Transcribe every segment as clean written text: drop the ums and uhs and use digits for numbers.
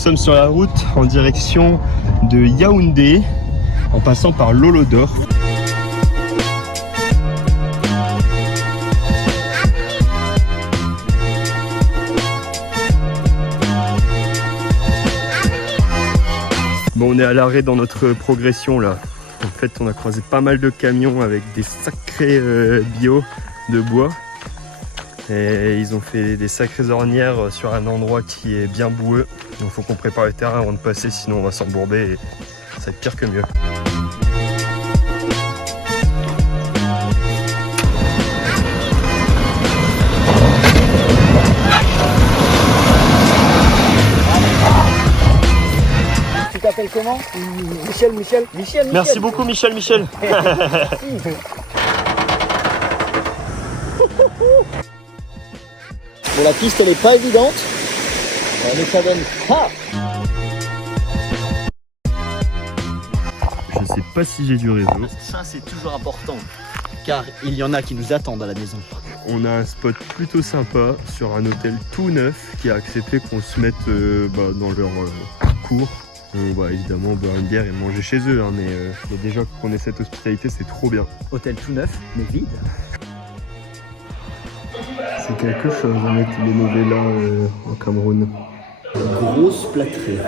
sommes sur la route en direction de Yaoundé, en passant par Lolodor. Bon, on est à l'arrêt dans notre progression là. En fait, on a croisé pas mal de camions avec des sacrés bio de bois. Et ils ont fait des sacrées ornières sur un endroit qui est bien boueux. Donc il faut qu'on prépare le terrain avant de passer, sinon on va s'embourber et ça va être pire que mieux. Tu t'appelles comment? Michel. Merci beaucoup Michel. Bon, la piste elle est pas évidente, mais ça donne. Ah, Je sais pas si j'ai du réseau. ça c'est toujours important, car il y en a qui nous attendent à la maison. On a un spot plutôt sympa sur un hôtel tout neuf qui a accepté qu'on se mette dans leur cours. On va évidemment boire une bière et manger chez eux, hein, mais déjà qu'on ait cette hospitalité, c'est trop bien. Hôtel tout neuf, mais vide. C'est quelque chose de mettre les mauvais là au Cameroun. Grosse plâtrée.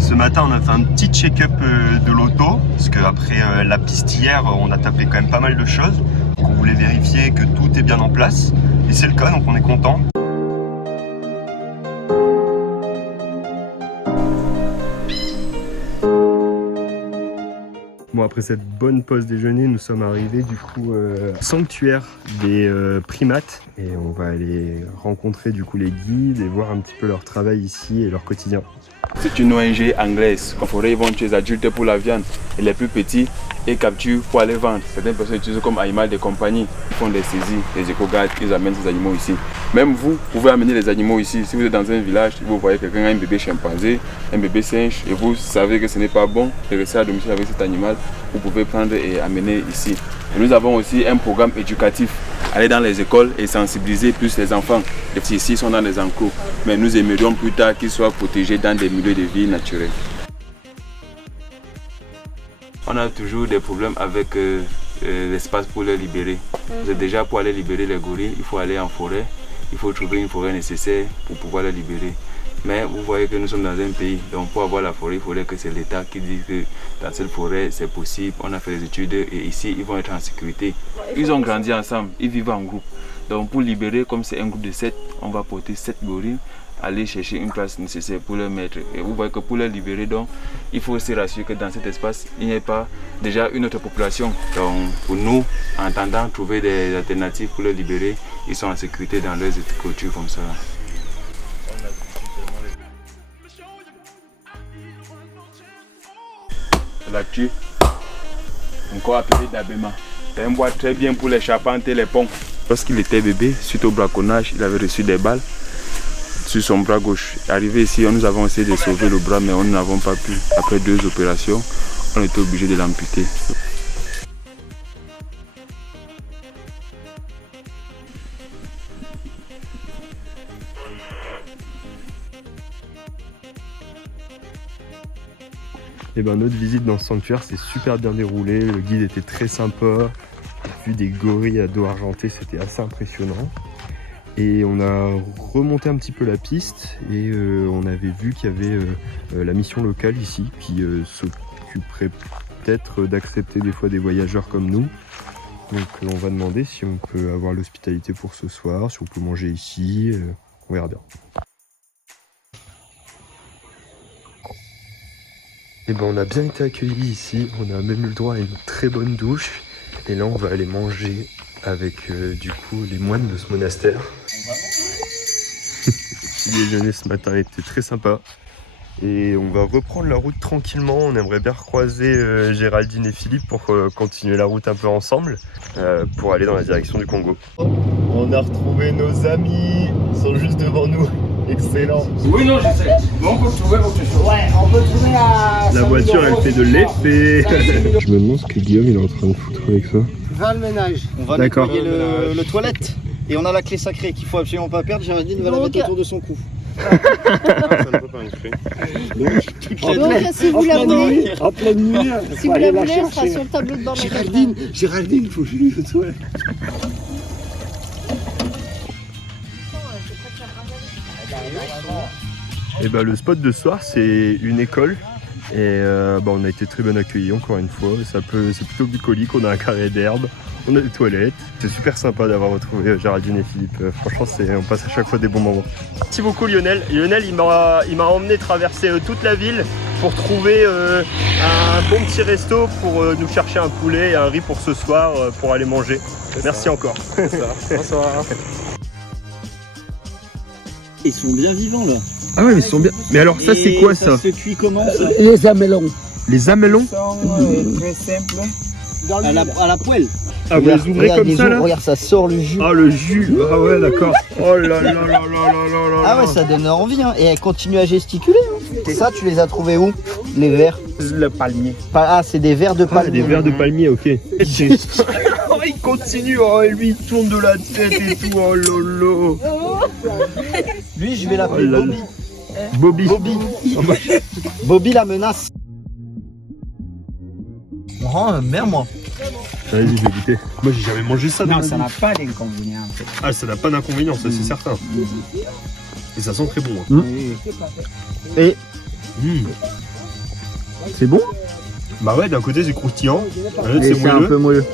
Ce matin, on a fait un petit check-up de l'auto, parce qu'après la piste hier, on a tapé quand même pas mal de choses. Donc on voulait vérifier que tout est bien en place. Et c'est le cas, donc on est content. Bon, après cette bonne pause déjeuner, nous sommes arrivés du coup sanctuaire des primates et on va aller rencontrer du coup les guides et voir un petit peu leur travail ici et leur quotidien. C'est une ONG anglaise. En forêt, ils vont tuer les adultes pour la viande et les plus petits et capturent pour aller vendre. Certaines personnes utilisent comme animal de compagnie. Ils font des saisies, les éco-gardes, ils amènent ces animaux ici. Même vous pouvez amener les animaux ici. Si vous êtes dans un village, vous voyez quelqu'un a un bébé chimpanzé, un bébé singe et vous savez que ce n'est pas bon de rester à domicile avec cet animal, vous pouvez prendre et amener ici. Et nous avons aussi un programme éducatif. Aller dans les écoles et sensibiliser plus les enfants. Les petits ici sont dans les enclos, mais nous aimerions plus tard qu'ils soient protégés dans des milieux de vie naturels. On a toujours des problèmes avec l'espace pour les libérer. Déjà pour aller libérer les gorilles, il faut aller en forêt, il faut trouver une forêt nécessaire pour pouvoir les libérer. Mais vous voyez que nous sommes dans un pays, donc pour avoir la forêt, il faudrait que c'est l'État qui dise que dans cette forêt c'est possible. On a fait des études et ici ils vont être en sécurité. Ils ont grandi ensemble, ils vivent en groupe. Donc pour libérer, comme c'est un groupe de 7, on va porter 7 gorilles, aller chercher une place nécessaire pour les mettre. Et vous voyez que pour les libérer, donc, il faut se rassurer que dans cet espace, il n'y ait pas déjà une autre population. Donc pour nous, en attendant trouver des alternatives pour les libérer, ils sont en sécurité dans leurs clôtures comme ça. Là-dessus, encore appelé d'Abema. C'est un bois très bien pour les charpentes et les ponts. Lorsqu'il était bébé, suite au braconnage, il avait reçu des balles sur son bras gauche. Arrivé ici, nous avons essayé de sauver le bras, mais nous n'avons pas pu. Après 2 opérations, on était obligé de l'amputer. Et ben notre visite dans ce sanctuaire s'est super bien déroulée, le guide était très sympa, on a vu des gorilles à dos argenté, c'était assez impressionnant. Et on a remonté un petit peu la piste et on avait vu qu'il y avait la mission locale ici qui s'occuperait peut-être d'accepter des fois des voyageurs comme nous. Donc on va demander si on peut avoir l'hospitalité pour ce soir, si on peut manger ici, on verra bien. Et ben on a bien été accueillis ici, on a même eu le droit à une très bonne douche. Et là on va aller manger avec du coup les moines de ce monastère. Le petit déjeuner ce matin était très sympa. Et on va reprendre la route tranquillement, on aimerait bien recroiser Géraldine et Philippe pour continuer la route un peu ensemble, pour aller dans la direction du Congo. On a retrouvé nos amis, ils sont juste devant nous. Excellent. Oui, non, je sais. Mais on peut trouver votre chose. Ouais, on peut trouver la voiture, elle fait de l'effet. Je me demande ce que Guillaume il est en train de foutre avec ça. Va le ménage. On va nettoyer le toilette. Et on a la clé sacrée qu'il faut absolument pas perdre. Géraldine va la mettre autour de son cou. Ça ne peut pas inscrire. Donc, toute la Donc, nuit. si vous la voulez, En pleine nuit, si vous la voulez, elle sera sur le tableau de bord de la Géraldine, Géraldine, faut que je lui dise ouais. Et bah, le spot de ce soir, c'est une école. Et on a été très bien accueillis encore une fois. C'est plutôt bucolique, on a un carré d'herbe, on a des toilettes. C'est super sympa d'avoir retrouvé Géraldine et Philippe. Franchement, on passe à chaque fois des bons moments. Merci beaucoup Lionel. Lionel, il m'a emmené traverser toute la ville pour trouver un bon petit resto pour nous chercher un poulet et un riz pour ce soir pour aller manger. Merci encore. Bonsoir. Ils sont bien vivants là. Ah ouais, mais ils sont bien. Mais alors ça, c'est quoi ça? Ça se cuit comment ça? Les amelons. Les amelons? Très simple. À la poêle. Ah, vous les ouvrez comme ça là? Regarde, ça sort le jus. Ah, le jus. Ah ouais, d'accord. Oh là là là là là là là. Ah ouais, ça donne envie. Hein. Et elle continue à gesticuler. Hein. Et ça, tu les as trouvés où? Les vers? Le palmier. Ah, c'est des vers de Ah, palmier. des vers de palmier, ok. Oh, il continue, oh, et lui il tourne de la tête et tout, oh lolo. Lui, je vais l'appeler Oh là là. Bobby. Bobby. Bobby. Bobby la menace. Oh, merde moi. Vas-y, je vais goûter. Moi j'ai jamais mangé ça. Non, ça n'a pas d'inconvénient. En fait. Ah, ça n'a pas d'inconvénient, ça c'est certain. Et ça sent très bon. Hein. Et C'est bon? Bah ouais, d'un côté c'est croustillant, d'un autre c'est C'est un moelleux. peu moelleux.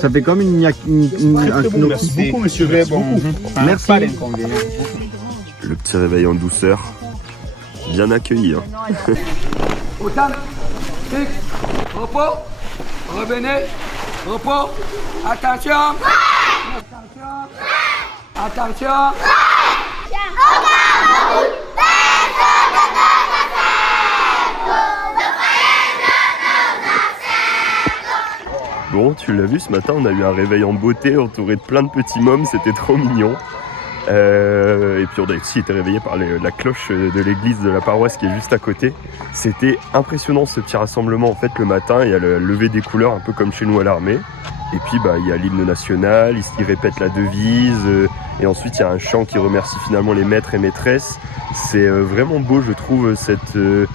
Ça fait comme une Très très bon, merci beaucoup monsieur, merci beaucoup. Merci. Pas d'inconvénient. Le petit réveil en douceur, bien accueilli. Hein. Autant, fixe, repos, revenez, repos, attention, attention, attention. Bon, tu l'as vu, ce matin, on a eu un réveil en beauté entouré de plein de petits mômes, c'était trop mignon. Et puis on a aussi été réveillé par la cloche de l'église de la paroisse qui est juste à côté. C'était impressionnant ce petit rassemblement en fait le matin, il y a le lever des couleurs un peu comme chez nous à l'armée. Et puis il y a l'hymne national, ils répètent la devise, et ensuite il y a un chant qui remercie finalement les maîtres et maîtresses. C'est vraiment beau je trouve ce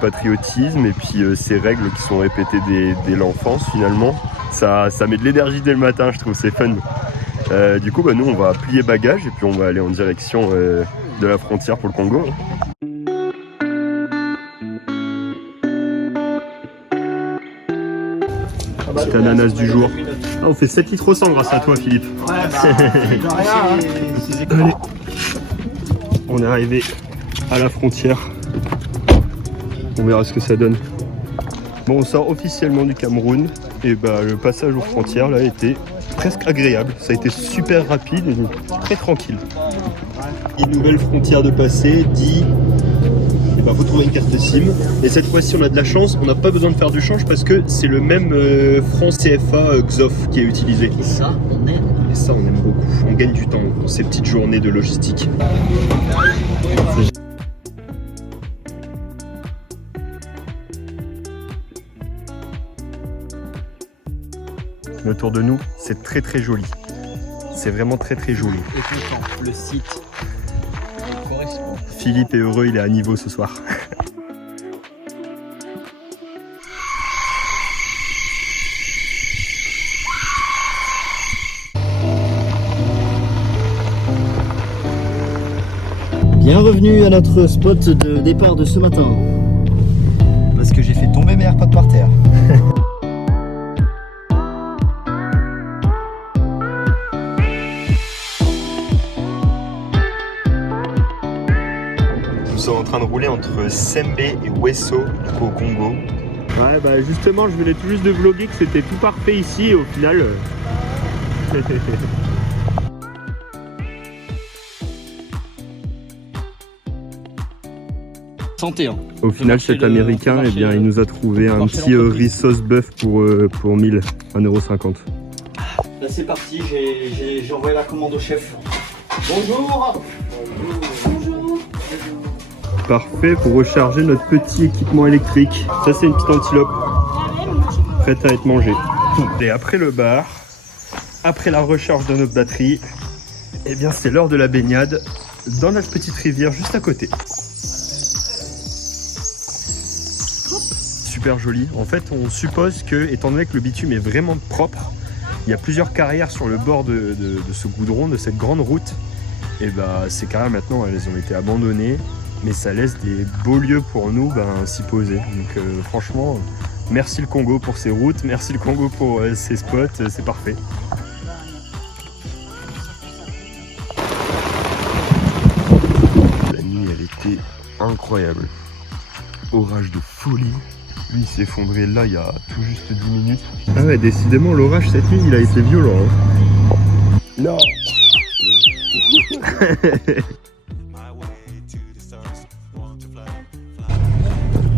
patriotisme et puis ces règles qui sont répétées dès l'enfance finalement. Ça met de l'énergie dès le matin, je trouve, c'est fun. Du coup, nous, on va plier bagages et puis on va aller en direction de la frontière pour le Congo. Petit ananas du jour. Ah, on fait 7 litres au 100 grâce à toi, Philippe. Allez. On est arrivé à la frontière. On verra ce que ça donne. Bon, on sort officiellement du Cameroun et le passage aux frontières là était presque agréable. Ça a été super rapide et très tranquille. Une nouvelle frontière de passer dit faut trouver une carte SIM. Et cette fois-ci on a de la chance, on n'a pas besoin de faire de change parce que c'est le même franc CFA XOF qui est utilisé. Et ça, on aime. Et ça on aime beaucoup. On gagne du temps pour ces petites journées de logistique. Autour de nous, c'est très très joli. C'est vraiment très très joli. Et content, le site correspond. Philippe est heureux, il est à niveau ce soir. Bienvenue à notre spot de départ de ce matin. Parce que j'ai fait tomber mes AirPods par terre. Nous sommes en train de rouler entre Sembe et Wesso au Congo. Ouais, justement, je venais tout juste de vlogger que c'était tout parfait ici et au final. Santé, hein. Au final, cet américain, il nous a trouvé un petit riz sauce bœuf pour 1000, 1,50 €. Là, c'est parti, j'ai envoyé la commande au chef. Bonjour. Parfait pour recharger notre petit équipement électrique. Ça, c'est une petite antilope prête à être mangée. Et après le bar, après la recharge de notre batterie, Eh bien c'est l'heure de la baignade dans notre petite rivière juste à côté. Super joli. En fait on suppose que, étant donné que le bitume est vraiment propre, il y a plusieurs carrières sur le bord de ce goudron, de cette grande route. Et bah ces carrières maintenant elles ont été abandonnées, mais ça laisse des beaux lieux pour nous s'y poser. Donc franchement, merci le Congo pour ces routes, merci le Congo pour ces spots, c'est parfait. La nuit elle était incroyable. Orage de folie. Lui il s'est effondré là il y a tout juste 10 minutes. Ah ouais, décidément l'orage cette nuit il a été violent. Hein. Non.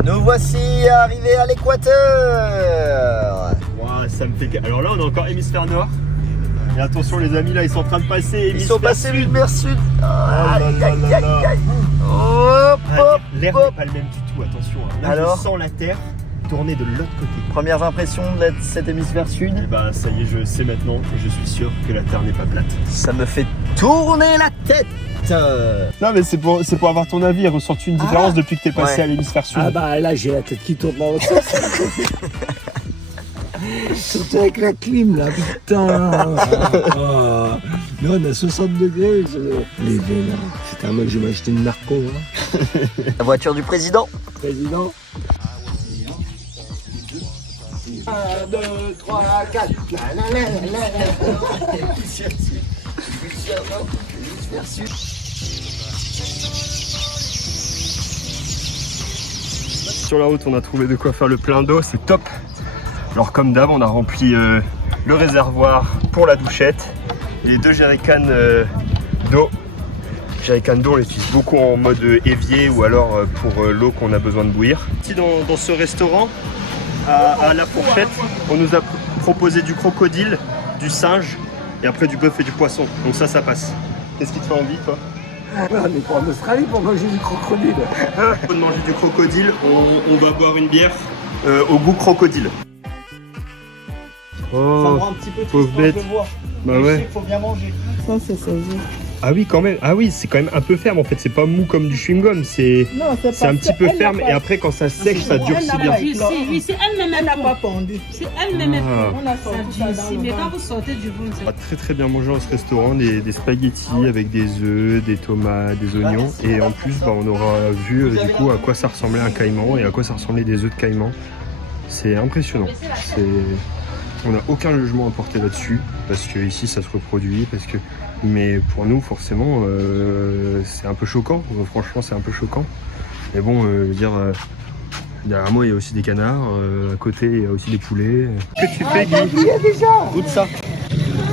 Nous voici arrivés à l'équateur. Wow, ça me fait... Alors là on est encore hémisphère nord. Et attention les amis, là ils sont en train de passer hémisphère Ils sont passés sud. l'hémisphère sud. L'air n'est hop. pas le même du tout, attention. Hein. Là Alors je sens la terre tourner de l'autre côté. Premières impressions de cet hémisphère sud. Et bah ça y est, je sais maintenant et je suis sûr que la terre n'est pas plate. Ça me fait tourner la tête. Non mais c'est pour avoir ton avis, ressens-tu une différence depuis que t'es passé à l'hémisphère sud? Ah bah là j'ai la tête qui tourne dans l'autre sens. Surtout avec la clim là, putain. Oh. Mais on a 60 degrés. Les vénards. C'était un mec, je vais m'acheter une narco. Hein. La voiture du président. Président. 1, 2, 3, 4. Sur la route on a trouvé de quoi faire le plein d'eau, c'est top. Alors comme d'hab on a rempli le réservoir pour la douchette, les 2 jerrycans d'eau. Les jerrycans d'eau on les utilise beaucoup en mode évier ou alors pour l'eau qu'on a besoin de bouillir. Ici dans ce restaurant, à la fourchette, on nous a proposé du crocodile, du singe et après du bœuf et du poisson. Donc ça passe. Qu'est-ce qui te fait envie toi? On est pas en Australie pour manger du crocodile. Avant de manger du crocodile, on va boire une bière au goût crocodile. Oh, un petit peu pauvre bête. Bah ouais. Il faut bien manger. Ça, c'est ça. Ah oui, quand même. Ah oui, c'est quand même un peu ferme en fait. C'est pas mou comme du chewing-gum. C'est un petit peu ferme et après quand ça sèche, ça durcit bien. Oui, c'est elle-même. Elle n'a pas fondu. C'est elle-même. Ah. On a sorti ça dans le Mais vin. quand vous sortez du ventre, On va très très bien manger dans ce restaurant, des spaghettis avec des œufs, des tomates, des oignons et en plus on aura vu du coup à quoi ça ressemblait un caïman et à quoi ça ressemblait des œufs de caïman. C'est impressionnant. On n'a aucun jugement à porter là-dessus parce que ici ça se reproduit, mais pour nous forcément c'est un peu choquant. Franchement c'est un peu choquant. Mais bon, je veux dire. Derrière moi, il y a aussi des canards, à côté, il y a aussi des poulets. Qu'est-ce que tu fais, Guy? Goûte ça.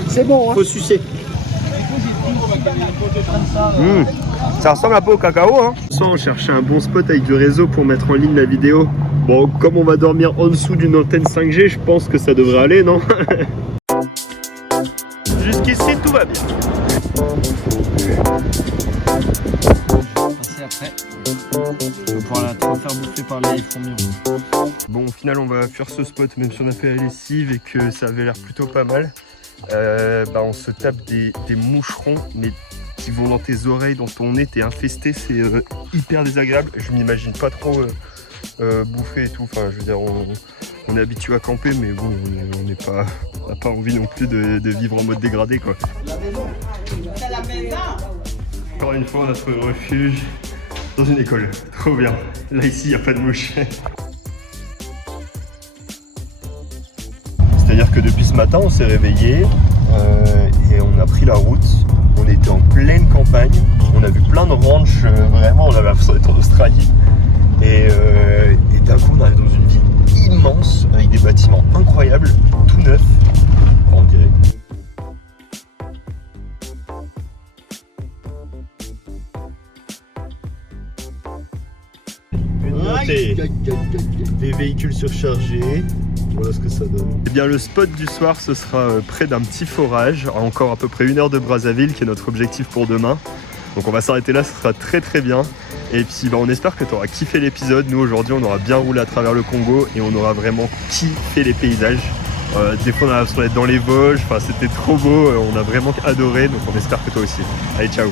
C'est bon, hein. Faut sucer. Ça ressemble un peu au cacao, hein. On cherchait un bon spot avec du réseau pour mettre en ligne la vidéo. Bon, comme on va dormir en dessous d'une antenne 5G, je pense que ça devrait aller, non? Jusqu'ici, tout va bien. Passer après. On va pouvoir la faire bouffer par les fourmis. Bon, au final, on va fuir ce spot, même si on a fait la lessive et que ça avait l'air plutôt pas mal. On se tape des moucherons, mais qui vont dans tes oreilles, dans ton nez, t'es infesté, c'est hyper désagréable. Je m'imagine pas trop bouffer et tout. Enfin, je veux dire, on est habitué à camper, mais bon, on n'a pas envie non plus de vivre en mode dégradé, quoi. Encore une fois, on a trouvé refuge dans une école. Trop bien. Là, ici, il n'y a pas de mouches. C'est-à-dire que depuis ce matin, on s'est réveillé et on a pris la route. On était en pleine campagne. On a vu plein de ranchs. Vraiment, on avait l'impression d'être en Australie. Et d'un coup, on arrive dans une ville immense avec des bâtiments incroyables, tout neufs, on dirait. Une montée, des véhicules surchargés. Voilà ce que ça donne. Eh bien, le spot du soir, ce sera près d'un petit forage, à encore à peu près 1 heure de Brazzaville, qui est notre objectif pour demain. Donc on va s'arrêter là, ce sera très très bien. Et puis on espère que tu auras kiffé l'épisode. Nous aujourd'hui, on aura bien roulé à travers le Congo et on aura vraiment kiffé les paysages. Des fois on a l'impression d'être dans les Vosges, enfin c'était trop beau, on a vraiment adoré, donc on espère que toi aussi. Allez, ciao.